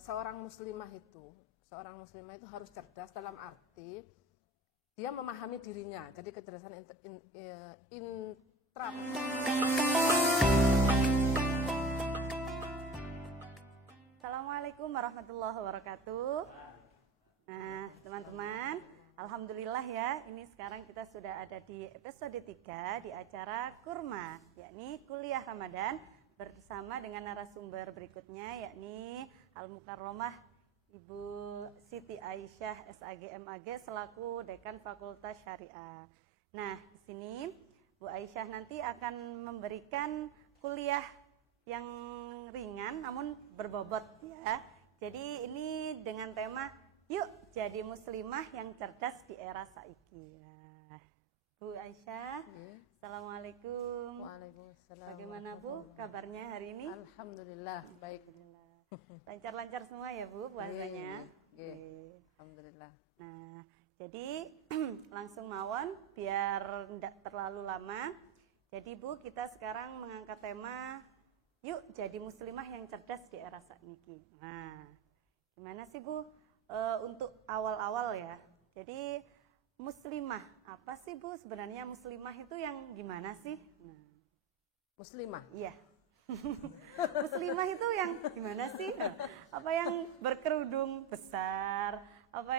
seorang muslimah itu harus cerdas dalam arti dia memahami dirinya. Jadi kecerdasan intra. Assalamualaikum warahmatullahi wabarakatuh. Nah, teman-teman, alhamdulillah ya, ini sekarang kita sudah ada di episode 3 di acara Kurma, yakni Kuliah Ramadan bersama dengan narasumber berikutnya, yakni Al-Mukarromah Ibu Siti Aisyah SAG MAG selaku Dekan Fakultas Syariah. Nah, di sini Bu Aisyah nanti akan memberikan kuliah yang ringan namun berbobot ya. Jadi ini dengan tema yuk jadi muslimah yang cerdas di era saiki. Ya. Bu Aisyah, Assalamualaikum. Waalaikumsalam. Bagaimana Bu kabarnya hari ini? Alhamdulillah baik. Lancar-lancar semua ya Bu puasanya. Alhamdulillah. Nah, jadi langsung mawon biar tidak terlalu lama. Jadi Bu, kita sekarang mengangkat tema yuk jadi muslimah yang cerdas di era saiki. Nah, gimana sih Bu untuk awal-awal ya? Jadi muslimah, apa sih Bu sebenarnya muslimah itu yang gimana sih? Nah, muslimah? Iya. Muslimah itu yang gimana sih? Apa yang berkerudung besar? Apa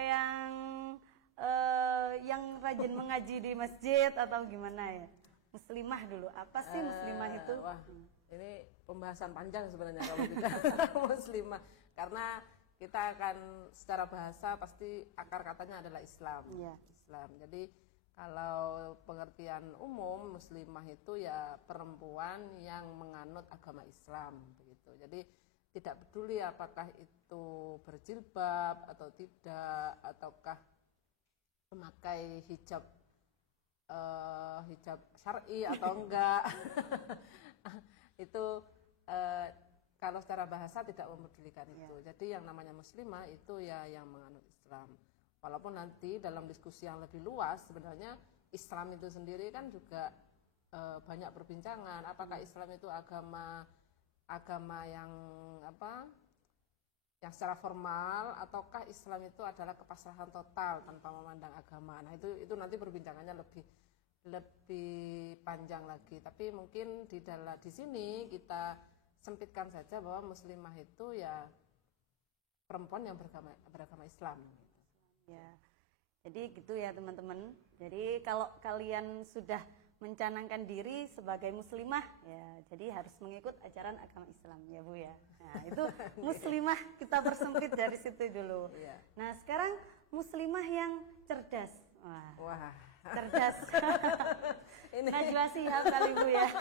yang rajin mengaji di masjid atau gimana ya? Muslimah dulu. Apa sih muslimah itu? Wah, ini pembahasan panjang sebenarnya kalau kita muslimah. Karena kita akan secara bahasa pasti akar katanya adalah Islam. Ya. Islam. Jadi kalau pengertian umum muslimah itu ya perempuan yang menganut agama Islam begitu. Jadi tidak peduli apakah itu berjilbab atau tidak, ataukah memakai hijab syar'i atau enggak. Itu kalau secara bahasa tidak memedulikan itu. Jadi yang namanya muslimah itu ya yang menganut Islam. Walaupun nanti dalam diskusi yang lebih luas sebenarnya Islam itu sendiri kan juga banyak perbincangan. Apakah Islam itu agama yang yang secara formal, ataukah Islam itu adalah kepasrahan total tanpa memandang agama. Nah itu nanti perbincangannya lebih panjang lagi. Tapi mungkin di sini kita sempitkan saja bahwa muslimah itu ya perempuan yang beragama Islam. Ya, jadi gitu ya teman-teman. Jadi kalau kalian sudah mencanangkan diri sebagai muslimah, ya jadi harus mengikut ajaran agama Islam ya Bu ya. Nah itu muslimah kita bersempit dari situ dulu. Ya. Nah sekarang muslimah yang cerdas. Wah. Cerdas. Ini Najwa Shihab kali Bu ya.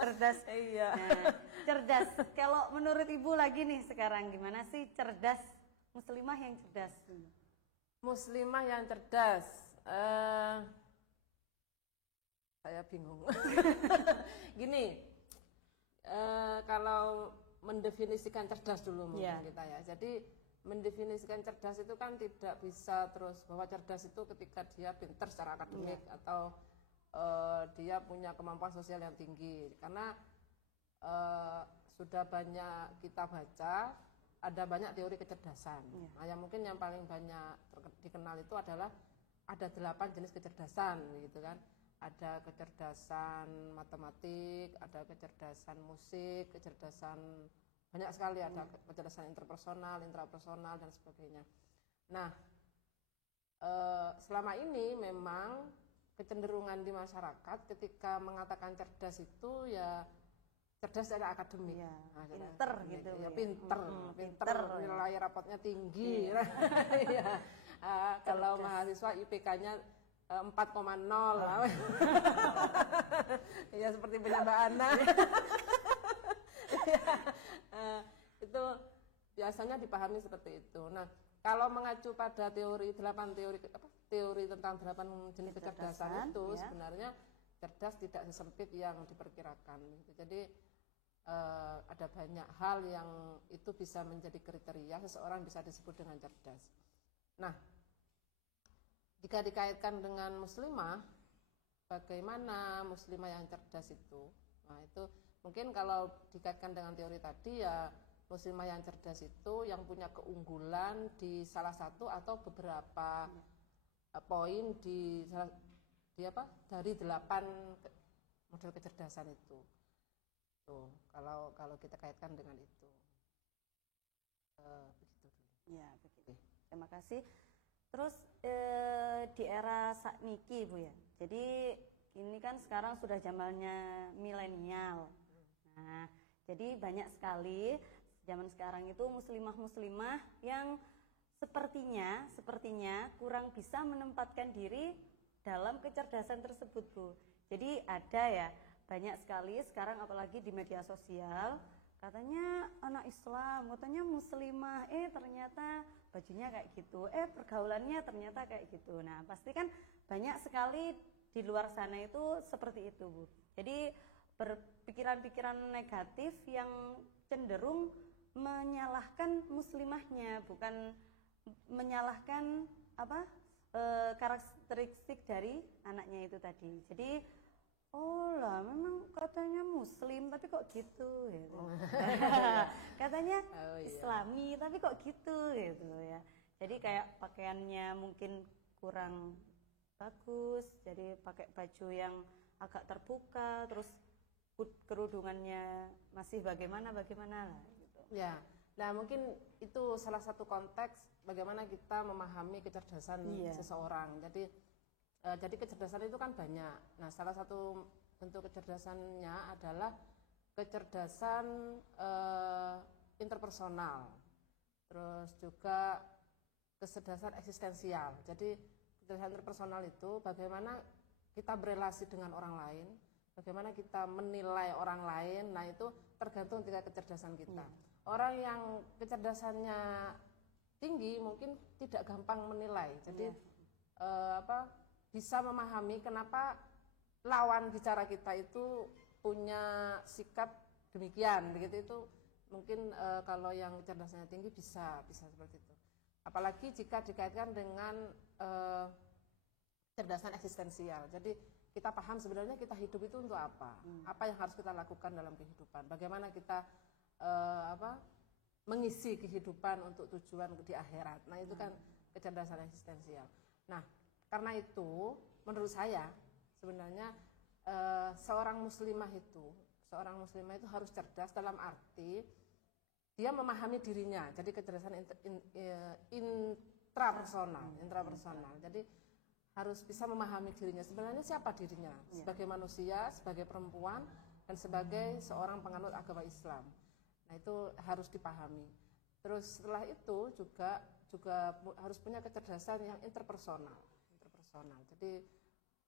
Cerdas. Iya. Nah, cerdas. Kalau menurut Ibu lagi nih sekarang gimana sih cerdas? Muslimah yang cerdas. Muslimah yang cerdas, saya bingung. Gini, kalau mendefinisikan cerdas dulu mungkin kita ya. Jadi mendefinisikan cerdas itu kan tidak bisa terus bahwa cerdas itu ketika dia pintar secara akademik atau dia punya kemampuan sosial yang tinggi. Karena sudah banyak kita baca. Ada banyak teori kecerdasan. Nah, yang mungkin yang paling banyak dikenal itu adalah ada 8 jenis kecerdasan, gitu kan? Ada kecerdasan matematik, ada kecerdasan musik, kecerdasan banyak sekali, ada kecerdasan interpersonal, intrapersonal dan sebagainya. Nah, selama ini memang kecenderungan di masyarakat ketika mengatakan cerdas itu ya cerdas secara akademik, pinter gitu ya, pinter, nilai rapotnya tinggi. Ya. Kalau mahasiswa IPK-nya 4,0 lah. Ya seperti punya Mbak Ana. Itu biasanya dipahami seperti itu. Nah, kalau mengacu pada teori tentang 8 jenis kecerdasan itu sebenarnya cerdas tidak sesempit yang diperkirakan. Jadi ada banyak hal yang itu bisa menjadi kriteria seseorang bisa disebut dengan cerdas. Nah, jika dikaitkan dengan muslimah, bagaimana muslimah yang cerdas itu? Nah, itu mungkin kalau dikaitkan dengan teori tadi ya muslimah yang cerdas itu yang punya keunggulan di salah satu atau beberapa poin dari 8 model kecerdasan itu. Tuh, kalau kita kaitkan dengan itu. Begitu dulu. Ya, begitu. Terima kasih. Terus di era sakniki Bu ya. Jadi ini kan sekarang sudah zamannya milenial. Nah, jadi banyak sekali zaman sekarang itu muslimah-muslimah yang sepertinya kurang bisa menempatkan diri dalam kecerdasan tersebut Bu. Jadi ada ya banyak sekali sekarang apalagi di media sosial katanya anak Islam, katanya muslimah, ternyata bajunya kayak gitu, pergaulannya ternyata kayak gitu. Nah pasti kan banyak sekali di luar sana itu seperti itu Bu. Jadi berpikiran-pikiran negatif yang cenderung menyalahkan muslimahnya, bukan menyalahkan karakteristik dari anaknya itu tadi. Jadi oh lah memang katanya muslim tapi kok gitu gitu. Katanya Islami tapi kok gitu gitu ya. Jadi kayak pakaiannya mungkin kurang bagus, jadi pakai baju yang agak terbuka, terus kerudungannya masih bagaimana lah gitu. Ya. Nah, mungkin itu salah satu konteks bagaimana kita memahami kecerdasan seseorang. Jadi kecerdasan itu kan banyak. Nah, salah satu bentuk kecerdasannya adalah kecerdasan interpersonal. Terus juga kecerdasan eksistensial. Jadi kecerdasan interpersonal itu bagaimana kita berelasi dengan orang lain, bagaimana kita menilai orang lain. Nah, itu tergantung tingkat kecerdasan kita. Orang yang kecerdasannya tinggi mungkin tidak gampang menilai. Jadi bisa memahami kenapa lawan bicara kita itu punya sikap demikian, begitu. Itu mungkin kalau yang kecerdasannya tinggi bisa seperti itu. Apalagi jika dikaitkan dengan kecerdasan eksistensial. Jadi kita paham sebenarnya kita hidup itu untuk apa? Apa yang harus kita lakukan dalam kehidupan? Bagaimana kita mengisi kehidupan untuk tujuan di akhirat. Nah, itu kan kecerdasan eksistensial. Nah, karena itu menurut saya sebenarnya seorang muslimah itu harus cerdas dalam arti dia memahami dirinya. Jadi kecerdasan intrapersonal. Jadi harus bisa memahami dirinya. Sebenarnya siapa dirinya? Sebagai manusia, sebagai perempuan, dan sebagai seorang penganut agama Islam. Nah, itu harus dipahami. Terus setelah itu juga harus punya kecerdasan yang interpersonal. Jadi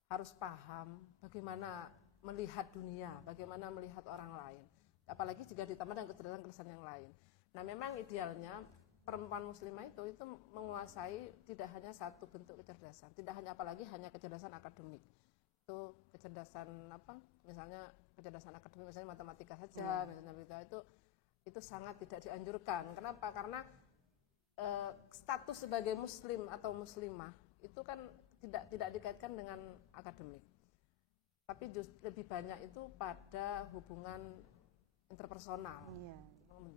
harus paham bagaimana melihat dunia, bagaimana melihat orang lain. Apalagi jika ditambah dengan kecerdasan yang lain. Nah, memang idealnya perempuan muslimah itu menguasai tidak hanya satu bentuk kecerdasan, tidak hanya apalagi hanya kecerdasan akademik. Itu kecerdasan misalnya kecerdasan akademik, misalnya matematika saja, misalnya itu sangat tidak dianjurkan. Kenapa? Karena status sebagai muslim atau muslimah itu kan tidak dikaitkan dengan akademik, tapi lebih banyak itu pada hubungan interpersonal,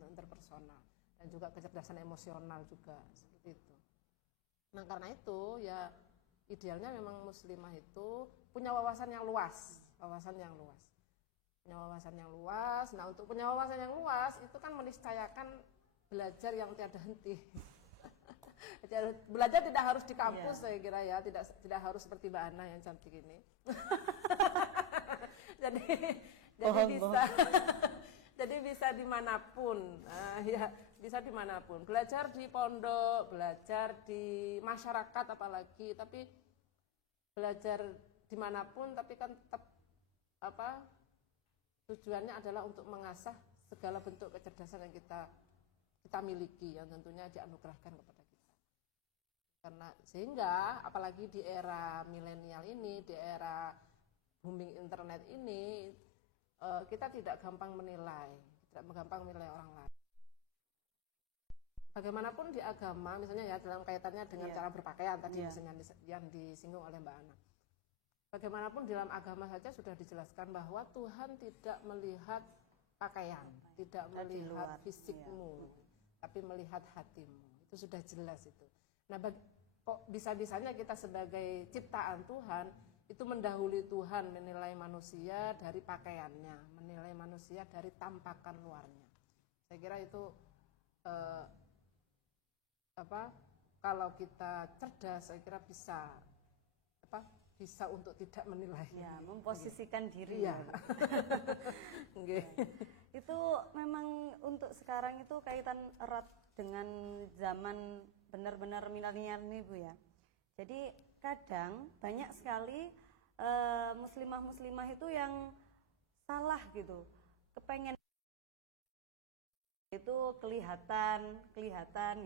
interpersonal, dan juga kecerdasan emosional juga seperti itu. Nah, karena itu ya idealnya memang muslimah itu punya wawasan yang luas. Nah, untuk punya wawasan yang luas itu kan meniscayakan belajar yang tiada henti. Belajar tidak harus di kampus, saya kira ya, tidak harus seperti Mbak Ana yang cantik ini. jadi bisa dimanapun, bisa dimanapun. Belajar di pondok, belajar di masyarakat apalagi, tapi belajar dimanapun, tapi kan tetap tujuannya adalah untuk mengasah segala bentuk kecerdasan yang kita miliki, yang tentunya dianugerahkan kepada kita. Karena sehingga apalagi di era milenial ini, di era booming internet ini, kita tidak gampang menilai orang lain. Bagaimanapun di agama, misalnya ya dalam kaitannya dengan cara berpakaian tadi misalnya yang disinggung oleh Mbak Ana. Bagaimanapun dalam agama saja sudah dijelaskan bahwa Tuhan tidak melihat pakaian, tidak melihat luar, fisikmu, tapi melihat hatimu. Itu sudah jelas itu. Nah, kok bisa-bisanya kita sebagai ciptaan Tuhan itu mendahului Tuhan menilai manusia dari pakaiannya, menilai manusia dari tampakan luarnya. Saya kira itu kalau kita cerdas, saya kira bisa untuk tidak menilai. Ya, memposisikan diri. Ya. Itu memang untuk sekarang itu kaitan erat dengan zaman benar-benar milenial nih Bu ya. Jadi kadang banyak sekali muslimah-muslimah itu yang salah gitu, kepengen itu kelihatan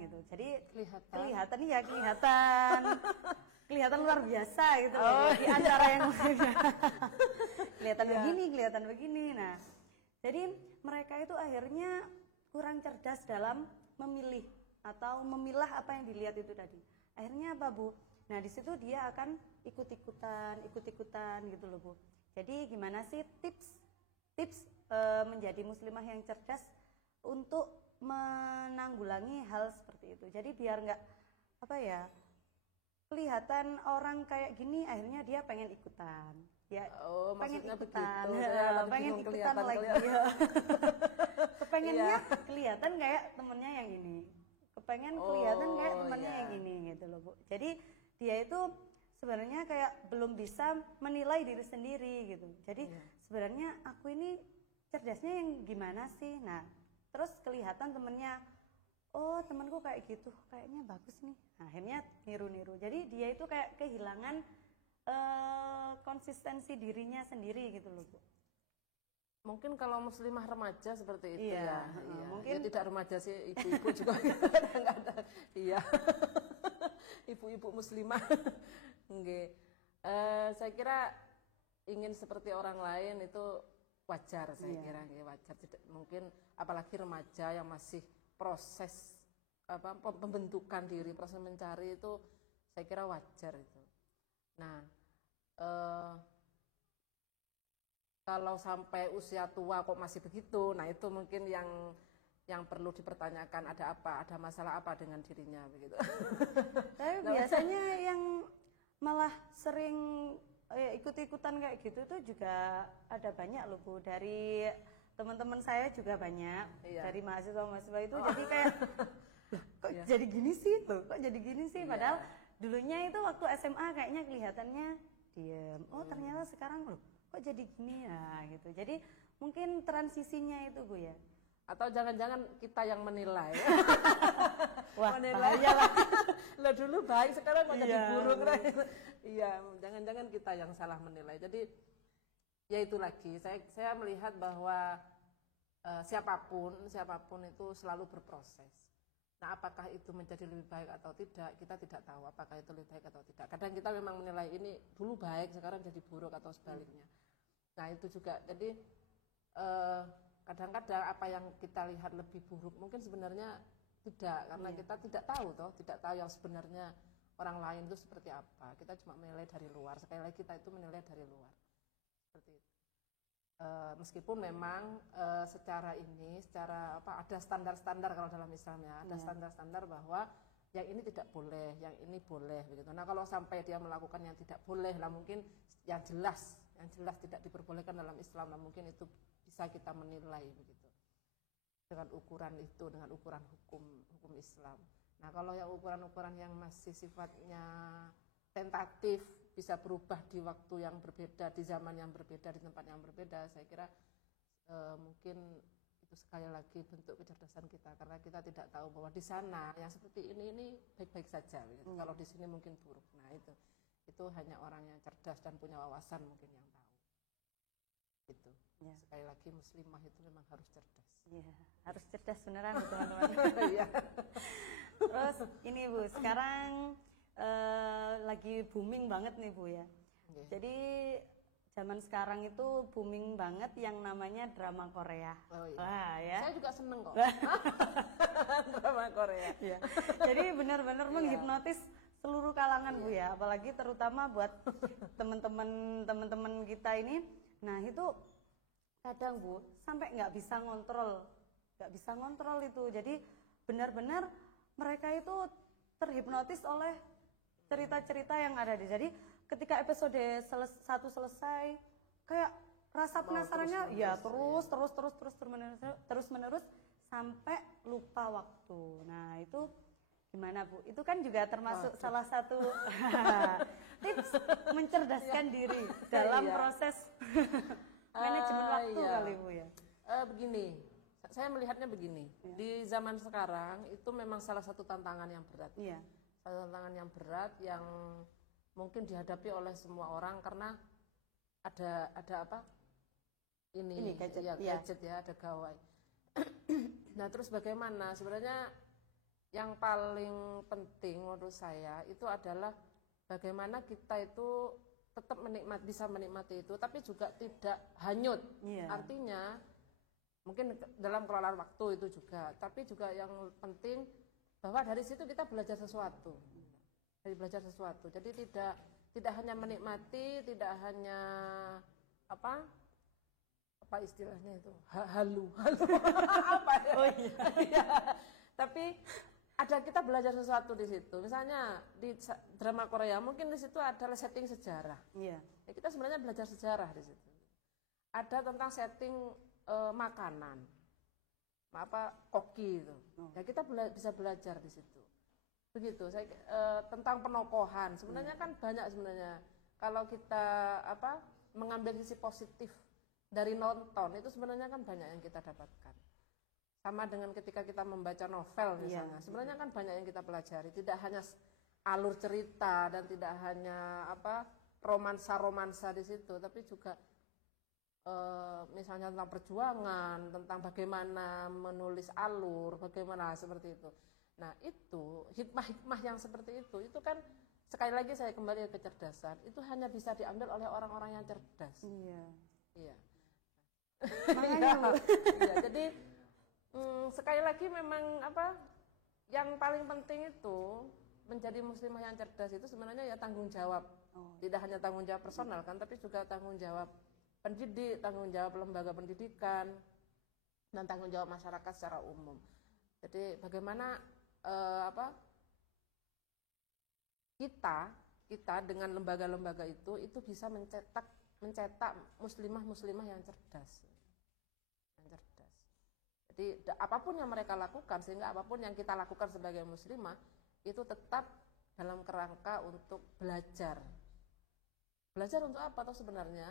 gitu. Jadi kelihatan luar biasa gitu loh, di antara yang kelihatan begini. Nah, jadi mereka itu akhirnya kurang cerdas dalam memilih atau memilah apa yang dilihat itu tadi. Akhirnya apa Bu? Nah, di situ dia akan ikut-ikutan gitu loh Bu. Jadi gimana sih tips menjadi muslimah yang cerdas untuk menanggulangi hal seperti itu. Jadi biar nggak kelihatan orang kayak gini, akhirnya dia pengen ikutan. Ya, pengen ikutan, pengen ikutan lagi. Kepengennya kelihatan kayak temennya yang ini, kepengen kelihatan kayak temennya yang ini gitu loh Bu. Jadi dia itu sebenarnya kayak belum bisa menilai diri sendiri gitu. Jadi sebenarnya aku ini cerdasnya yang gimana sih? Nah, terus kelihatan temennya, oh temanku kayak gitu, kayaknya bagus nih. Nah, akhirnya niru-niru. Jadi dia itu kayak kehilangan konsistensi dirinya sendiri gitu loh Bu. Mungkin kalau muslimah remaja seperti itu iya, ya. Mungkin ya, tidak remaja sih, ibu-ibu juga nggak ada. Iya. Ibu-ibu muslimah. Saya kira ingin seperti orang lain itu wajar, saya kira wajar. Mungkin apalagi remaja yang masih proses pembentukan diri, proses mencari itu saya kira wajar itu. Nah, kalau sampai usia tua kok masih begitu, nah itu mungkin yang perlu dipertanyakan, ada masalah apa dengan dirinya begitu. Tapi biasanya yang malah sering ikut-ikutan kayak gitu itu juga ada banyak loh Bu, dari teman-teman saya juga banyak, dari mahasiswa itu jadi kayak kok jadi gini sih tuh, padahal dulunya itu waktu SMA kayaknya kelihatannya diam, ternyata sekarang loh kok jadi gini ya gitu. Jadi mungkin transisinya itu Bu ya. Atau jangan-jangan kita yang menilai. Wah, menilai lah. Lah dulu baik, sekarang kok jadi buruk. Iya, jangan-jangan kita yang salah menilai. Jadi ya itu lagi, saya melihat bahwa siapapun itu selalu berproses. Nah, apakah itu menjadi lebih baik atau tidak, kita tidak tahu apakah itu lebih baik atau tidak. Kadang kita memang menilai ini dulu baik, sekarang jadi buruk atau sebaliknya. Nah, itu juga. Jadi kadang-kadang apa yang kita lihat lebih buruk mungkin sebenarnya tidak, karena kita tidak tahu yang sebenarnya orang lain itu seperti apa. Kita cuma menilai dari luar. Sekali lagi kita itu menilai dari luar. Seperti itu. Meskipun memang secara ada standar-standar kalau dalam Islamnya, ada standar-standar bahwa yang ini tidak boleh, yang ini boleh begitu. Nah, kalau sampai dia melakukan yang tidak boleh, lah mungkin yang jelas tidak diperbolehkan dalam Islam, lah mungkin itu bisa kita menilai begitu. Dengan ukuran itu, dengan ukuran hukum Islam. Nah, kalau yang ukuran-ukuran yang masih sifatnya tentatif, bisa berubah di waktu yang berbeda, di zaman yang berbeda, di tempat yang berbeda, saya kira mungkin itu sekali lagi bentuk kecerdasan kita, karena kita tidak tahu bahwa di sana yang seperti ini baik-baik saja gitu. Kalau di sini mungkin buruk. Nah, itu hanya orang yang cerdas dan punya wawasan mungkin yang tahu gitu. Sekali lagi muslimah itu memang harus cerdas. Harus cerdas beneran teman-teman. Terus ini Bu, sekarang lagi booming banget nih Bu ya. Jadi zaman sekarang itu booming banget yang namanya drama Korea. Wah, ya. Saya juga seneng kok. Drama Korea. Jadi benar-benar menghipnotis seluruh kalangan Bu ya, apalagi terutama buat teman-teman kita ini. Nah, itu kadang Bu sampai nggak bisa ngontrol itu. Jadi benar-benar mereka itu terhipnotis oleh cerita-cerita yang ada di. Jadi ketika episode 1 selesai, kayak rasa penasarannya ya terus menerus sampai lupa waktu. Nah itu gimana Bu? Itu kan juga termasuk salah satu tips mencerdaskan diri dalam proses manajemen waktu kali Bu ya. Begini, saya melihatnya begini. Di zaman sekarang itu memang salah satu tantangan yang berat. Salah satu tantangan yang berat yang mungkin dihadapi oleh semua orang karena ada apa? Ini gadget ya, ada gawai. Nah, terus bagaimana? Sebenarnya yang paling penting menurut saya itu adalah bagaimana kita itu tetap bisa menikmati itu, tapi juga tidak hanyut. Artinya mungkin dalam kelolaan waktu itu juga, tapi juga yang penting bahwa dari situ kita belajar sesuatu. Jadi tidak hanya menikmati, tidak hanya apa istilahnya itu halu apa ya? Oh iya. Tapi kita belajar sesuatu di situ. Misalnya di drama Korea mungkin di situ adalah setting sejarah. Kita sebenarnya belajar sejarah di situ. Ada tentang setting makanan, koki itu. Ya kita bisa belajar di situ. Begitu. Tentang penokohan. Sebenarnya kan banyak sebenarnya. Kalau kita mengambil sisi positif dari nonton itu sebenarnya kan banyak yang kita dapatkan. Sama dengan ketika kita membaca novel misalnya, sebenarnya kan banyak yang kita pelajari. Tidak hanya alur cerita dan tidak hanya romansa di situ, tapi juga misalnya tentang perjuangan, tentang bagaimana menulis alur, bagaimana seperti itu. Nah itu hikmah-hikmah yang seperti itu kan sekali lagi saya kembali ke kecerdasan. Itu hanya bisa diambil oleh orang-orang yang cerdas. Iya. Jadi sekali lagi memang yang paling penting itu menjadi muslimah yang cerdas itu sebenarnya ya tanggung jawab. Tidak hanya tanggung jawab personal kan, tapi juga tanggung jawab pendidik, tanggung jawab lembaga pendidikan, dan tanggung jawab masyarakat secara umum. Jadi bagaimana kita dengan lembaga-lembaga itu bisa mencetak muslimah yang cerdas. Jadi apapun yang mereka lakukan, sehingga apapun yang kita lakukan sebagai muslimah itu tetap dalam kerangka untuk belajar. Belajar untuk apa toh sebenarnya?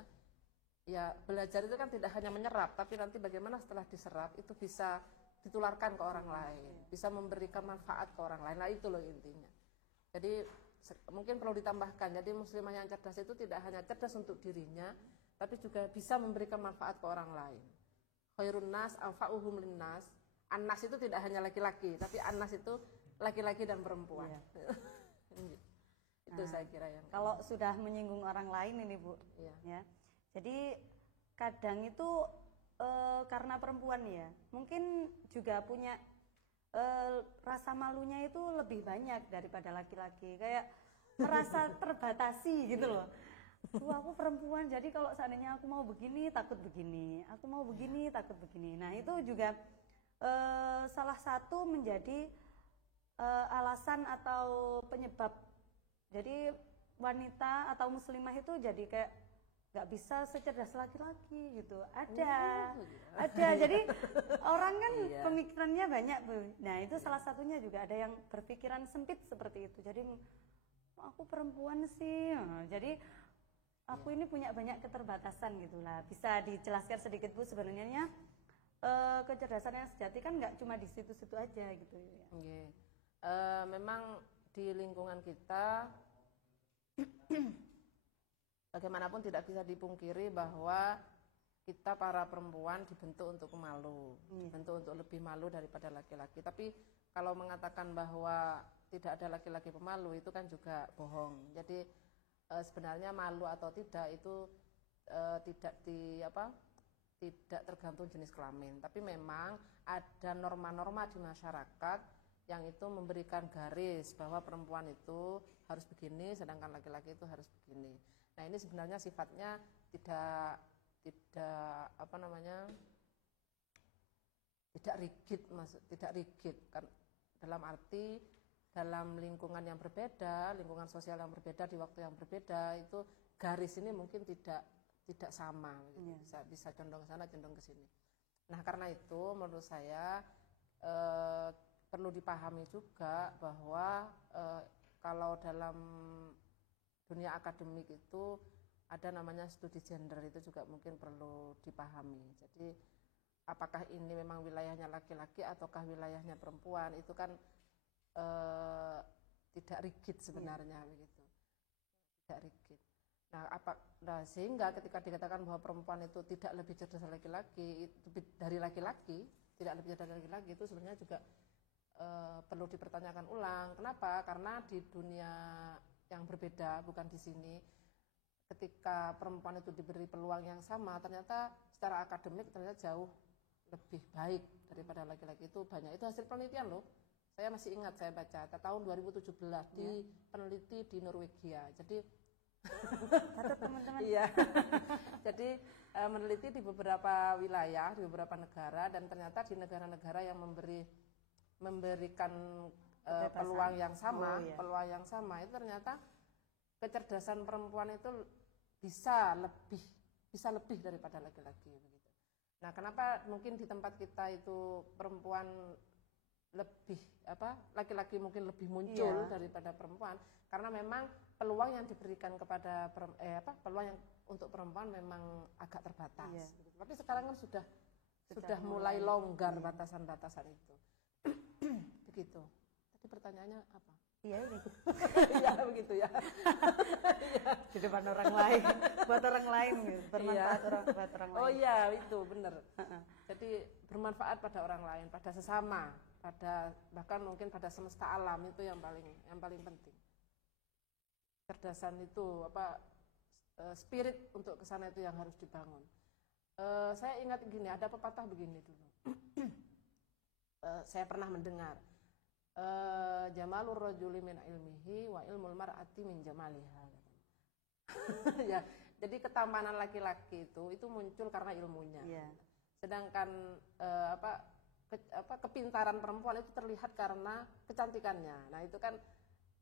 Ya belajar itu kan tidak hanya menyerap, tapi nanti bagaimana setelah diserap itu bisa ditularkan ke orang lain, bisa memberikan manfaat ke orang lain. Nah itu loh intinya. Jadi mungkin perlu ditambahkan, jadi muslimah yang cerdas itu tidak hanya cerdas untuk dirinya, tapi juga bisa memberikan manfaat ke orang lain. Khairun nas anfa'uhum linnas. An-nas itu tidak hanya laki-laki, tapi an-nas itu laki-laki dan perempuan. Itu saya kira yang kalau sudah menyinggung orang lain ini Bu. Ya. Jadi kadang itu karena perempuan ya, mungkin juga punya rasa malunya itu lebih banyak daripada laki-laki. Kayak merasa terbatasi gitu loh. Aku perempuan, jadi kalau seandainya aku mau begini takut begini, aku mau begini takut begini. Nah itu juga salah satu menjadi alasan atau penyebab. Jadi wanita atau muslimah itu jadi kayak nggak bisa secerdas laki-laki gitu. Ada. Jadi orang kan pemikirannya banyak Bu. Nah itu salah satunya juga ada yang berpikiran sempit seperti itu. Jadi aku perempuan sih. Jadi aku ini punya banyak keterbatasan gitulah. Bisa dijelaskan sedikit Bu sebenarnya kecerdasan yang sejati kan nggak cuma di situ-situ aja gitu ya. Memang di lingkungan kita bagaimanapun tidak bisa dipungkiri bahwa kita para perempuan dibentuk untuk malu, dibentuk untuk lebih malu daripada laki-laki. Tapi kalau mengatakan bahwa tidak ada laki-laki pemalu itu kan juga bohong. Jadi sebenarnya malu atau tidak itu tidak tergantung jenis kelamin, tapi memang ada norma-norma di masyarakat yang itu memberikan garis bahwa perempuan itu harus begini sedangkan laki-laki itu harus begini. Nah ini sebenarnya sifatnya tidak tidak rigid kan, dalam arti dalam lingkungan yang berbeda, lingkungan sosial yang berbeda di waktu yang berbeda, itu garis ini mungkin tidak sama, bisa condong ke sana, condong ke sini. Nah, karena itu menurut saya perlu dipahami juga bahwa kalau dalam dunia akademik itu ada namanya studi gender, itu juga mungkin perlu dipahami. Jadi apakah ini memang wilayahnya laki-laki ataukah wilayahnya perempuan, itu kan tidak rigid sebenarnya, begitu, tidak rigid. Nah, sehingga ketika dikatakan bahwa perempuan itu tidak lebih cerdas dari laki-laki, tidak lebih cerdas dari laki-laki, itu sebenarnya juga perlu dipertanyakan ulang. Kenapa? Karena di dunia yang berbeda, bukan di sini, ketika perempuan itu diberi peluang yang sama, ternyata secara akademik ternyata jauh lebih baik daripada laki-laki. Itu banyak, itu hasil penelitian loh. Saya masih ingat, saya baca tahun 2017 di peneliti di Norwegia. Jadi teman-teman. Iya. Jadi meneliti di beberapa wilayah, di beberapa negara, dan ternyata di negara-negara yang memberikan peluang yang sama, itu ternyata kecerdasan perempuan itu bisa lebih daripada laki-laki, begitu. Nah, kenapa mungkin di tempat kita itu perempuan laki-laki mungkin lebih muncul daripada perempuan, karena memang peluang yang diberikan kepada peluang yang untuk perempuan memang agak terbatas. Gitu. Tapi sekarang kan sudah mulai longgar batasan-batasan itu. Begitu. Tadi pertanyaannya apa? Iya ini. Iya begitu ya. Di depan orang lain, buat orang lain, bermanfaat buat orang lain. Oh iya, itu benar. Jadi bermanfaat pada orang lain, pada sesama, bahkan mungkin pada semesta alam, itu yang paling penting. Kecerdasan itu spirit untuk kesana itu yang harus dibangun. Saya ingat gini, ada pepatah begini dulu. Saya pernah mendengar, jamalur rajuli min ilmihi wa ilmul mar'ati min jamaliha. Ya, jadi ketamanan laki-laki itu muncul karena ilmunya. Sedangkan kepintaran perempuan itu terlihat karena kecantikannya. Nah, itu kan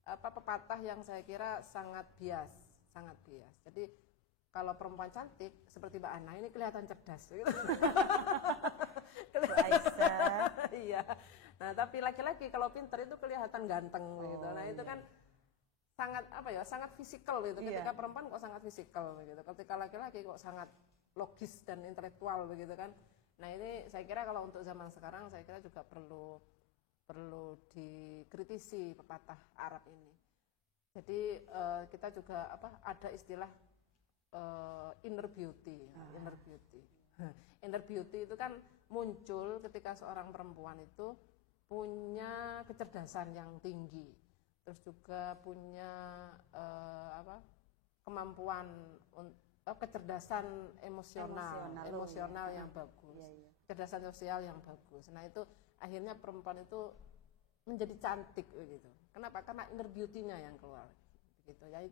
pepatah yang saya kira sangat bias. Jadi kalau perempuan cantik seperti Mbak Ana ini kelihatan cerdas. Gitu. Iya. Nah, tapi laki-laki kalau pintar itu kelihatan ganteng gitu. Nah, itu kan sangat fisikal gitu. Ketika perempuan kok sangat fisikal begitu. Ketika laki-laki kok sangat logis dan intelektual begitu kan. Nah, ini saya kira kalau untuk zaman sekarang saya kira juga perlu dikritisi pepatah Arab ini. Jadi kita juga ada istilah inner beauty. Inner beauty itu kan muncul ketika seorang perempuan itu punya kecerdasan yang tinggi, terus juga punya kemampuan kecerdasan emosional yang bagus, kecerdasan sosial yang bagus. Nah, itu akhirnya perempuan itu menjadi cantik begitu. Kenapa? Karena inner beauty-nya yang keluar gitu ya.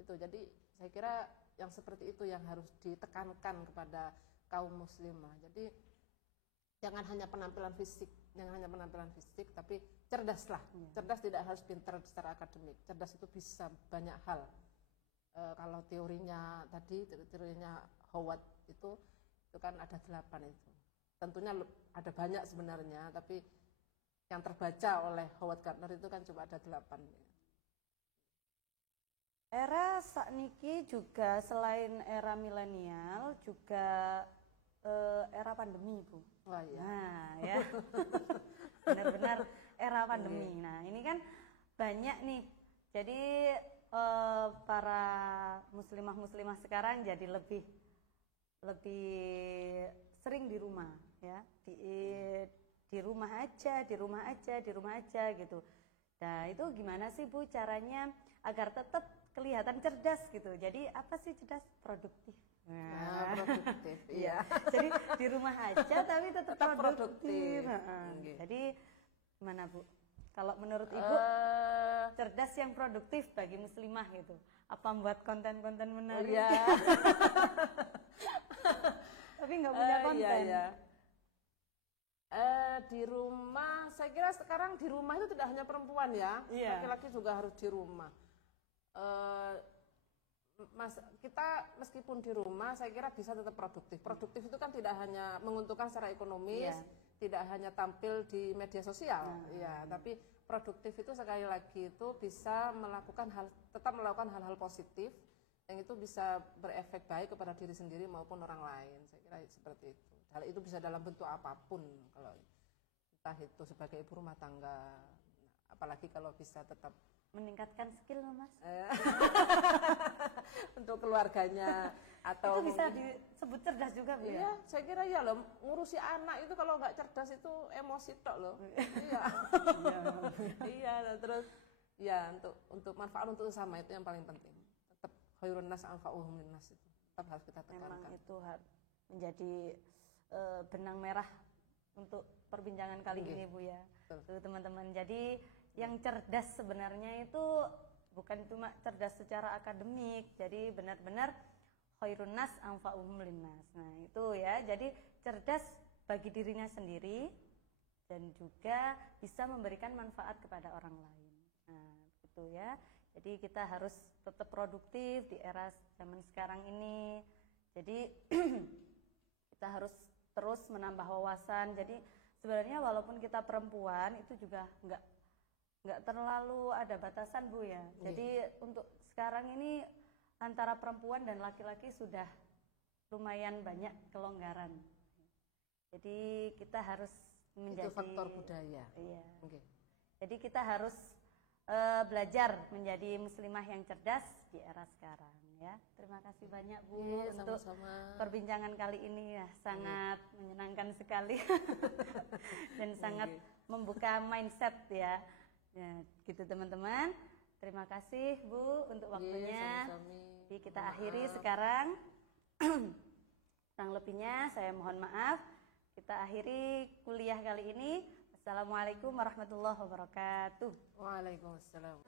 Itu jadi saya kira yang seperti itu yang harus ditekankan kepada kaum muslimah. Jadi jangan hanya penampilan fisik, tapi cerdaslah. Cerdas tidak harus pintar secara akademik. Cerdas itu bisa banyak hal. Kalau teorinya Howard itu kan ada 8 itu. Tentunya ada banyak sebenarnya, tapi yang terbaca oleh Howard Gardner itu kan cuma ada 8. Era sakniki juga selain era milenial juga era pandemi, Bu. Wah, iya. Nah, ya. Benar-benar era pandemi. Nah, ini kan banyak nih. Jadi para muslimah-muslimah sekarang jadi lebih sering di rumah, ya. Di rumah aja gitu. Nah, itu gimana sih, Bu, caranya agar tetap kelihatan cerdas gitu? Jadi apa sih cerdas? Produktif. Nah, produktif, iya. Jadi di rumah aja tapi tetap produktif. Jadi gimana, Bu? Kalau menurut Ibu cerdas yang produktif bagi muslimah gitu? Apa membuat konten-konten menarik? tapi nggak punya konten. Iya, iya. Di rumah, saya kira sekarang di rumah itu tidak hanya perempuan ya, laki-laki juga harus di rumah. Kita meskipun di rumah, saya kira bisa tetap produktif. Produktif itu kan tidak hanya menguntungkan secara ekonomis, tidak hanya tampil di media sosial, tapi produktif itu sekali lagi itu bisa tetap melakukan hal-hal positif, yang itu bisa berefek baik kepada diri sendiri maupun orang lain. Saya kira seperti itu. Hal itu bisa dalam bentuk apapun, kalau entah itu sebagai ibu rumah tangga, apalagi kalau bisa tetap meningkatkan skill, Mas. Untuk keluarganya atau itu bisa disebut cerdas juga, Bu. Iya, saya kira ya loh, ngurusi anak itu kalau nggak cerdas itu emosi tok loh. Iya. Iya, terus ya untuk manfaat untuk sesama itu yang paling penting. Tetap khairun nas anfa'uhum linnas itu tetap harus kita tekankan. Memang itu menjadi benang merah untuk perbincangan kali ini, Bu ya. Tuh, teman-teman. Jadi yang cerdas sebenarnya itu bukan cuma cerdas secara akademik, jadi benar-benar khairun nas anfa'uhum linnas. Nah, itu ya. Jadi cerdas bagi dirinya sendiri dan juga bisa memberikan manfaat kepada orang lain. Nah, gitu ya. Jadi kita harus tetap produktif di era zaman sekarang ini. Jadi kita harus terus menambah wawasan. Jadi sebenarnya walaupun kita perempuan itu juga nggak terlalu ada batasan, Bu ya. Jadi untuk sekarang ini antara perempuan dan laki-laki sudah lumayan banyak kelonggaran. Jadi kita harus menjadi itu faktor budaya. Iya. Jadi kita harus belajar menjadi muslimah yang cerdas di era sekarang ya. Terima kasih banyak, Bu, untuk perbincangan kali ini ya, sangat menyenangkan sekali dan sangat membuka mindset ya. Ya, gitu teman-teman. Terima kasih, Bu, untuk waktunya. Jadi kita akhiri sekarang. Kurang lebihnya saya mohon maaf. Kita akhiri kuliah kali ini. Assalamualaikum warahmatullahi wabarakatuh. Waalaikumsalam.